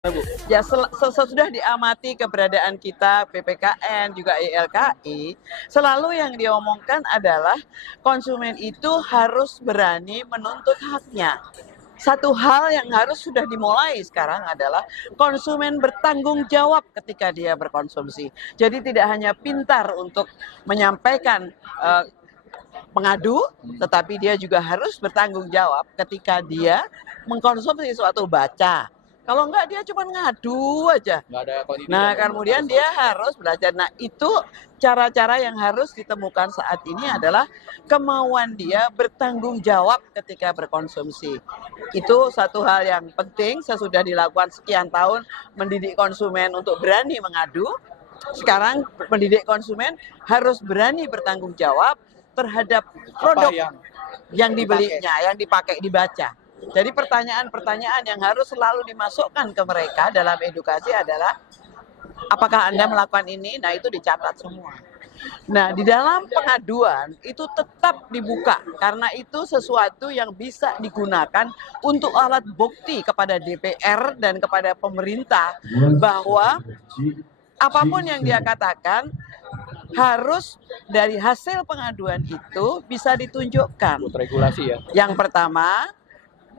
Bu. Ya, sesudah diamati keberadaan kita PPKN juga YLKI, selalu yang diomongkan adalah konsumen itu harus berani menuntut haknya. Satu hal yang harus sudah dimulai sekarang adalah konsumen bertanggung jawab ketika dia berkonsumsi. Jadi tidak hanya pintar untuk menyampaikan mengadu, tetapi dia juga harus bertanggung jawab ketika dia mengkonsumsi suatu baca. Kalau enggak dia cuma ngadu aja. Nggak ada kondisi. Nah, kemudian dia harus belajar. Nah, itu cara-cara yang harus ditemukan saat ini adalah kemauan dia bertanggung jawab ketika berkonsumsi. Itu satu hal yang penting sesudah dilakukan sekian tahun mendidik konsumen untuk berani mengadu. Sekarang mendidik konsumen harus berani bertanggung jawab terhadap produk yang dibelinya, yang dipakai, dibaca. Jadi pertanyaan-pertanyaan yang harus selalu dimasukkan ke mereka dalam edukasi adalah apakah Anda melakukan ini? Nah, itu dicatat semua. Nah, di dalam pengaduan itu tetap dibuka karena itu sesuatu yang bisa digunakan untuk alat bukti kepada DPR dan kepada pemerintah bahwa apapun yang dia katakan harus dari hasil pengaduan itu bisa ditunjukkan. Regulasi ya. Yang pertama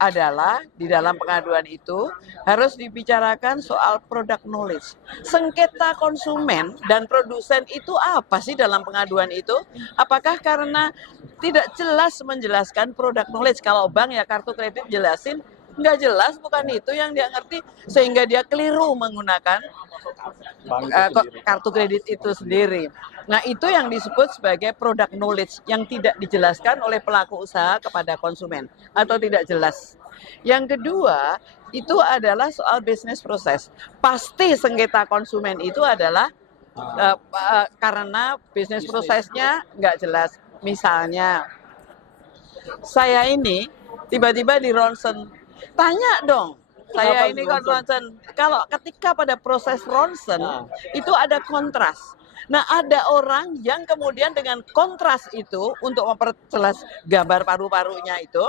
adalah di dalam pengaduan itu harus dibicarakan soal product knowledge. Sengketa konsumen dan produsen itu apa sih dalam pengaduan itu? Apakah karena tidak jelas menjelaskan product knowledge? Kalau bank ya kartu kredit jelasin, nggak jelas, bukan itu yang dia ngerti sehingga dia keliru menggunakan kartu kredit itu sendiri. Nah, itu yang disebut sebagai product knowledge yang tidak dijelaskan oleh pelaku usaha kepada konsumen atau tidak jelas. Yang kedua, itu adalah soal bisnis proses. Pasti sengketa konsumen itu adalah karena bisnis prosesnya nggak jelas. Misalnya, saya ini tiba-tiba di ronsen, tanya dong. Saya ini kan ronsen. Kalau ketika pada proses ronsen itu ada kontras. Nah, ada orang yang kemudian dengan kontras itu untuk memperjelas gambar paru-parunya itu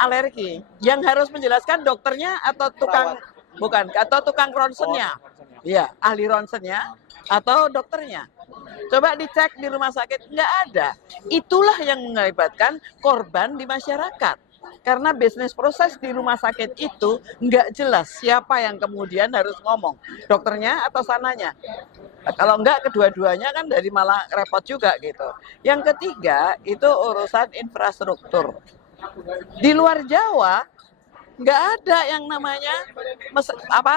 alergi. Yang harus menjelaskan dokternya atau tukang atau tukang ronsennya. Iya, ahli ronsennya atau dokternya. Coba dicek di rumah sakit, nggak ada. Itulah yang mengakibatkan korban di masyarakat. Karena bisnis proses di rumah sakit itu nggak jelas siapa yang kemudian harus ngomong, dokternya atau sananya. Kalau enggak kedua-duanya kan dari malah repot juga gitu. Yang ketiga itu urusan infrastruktur. Di luar Jawa nggak ada yang namanya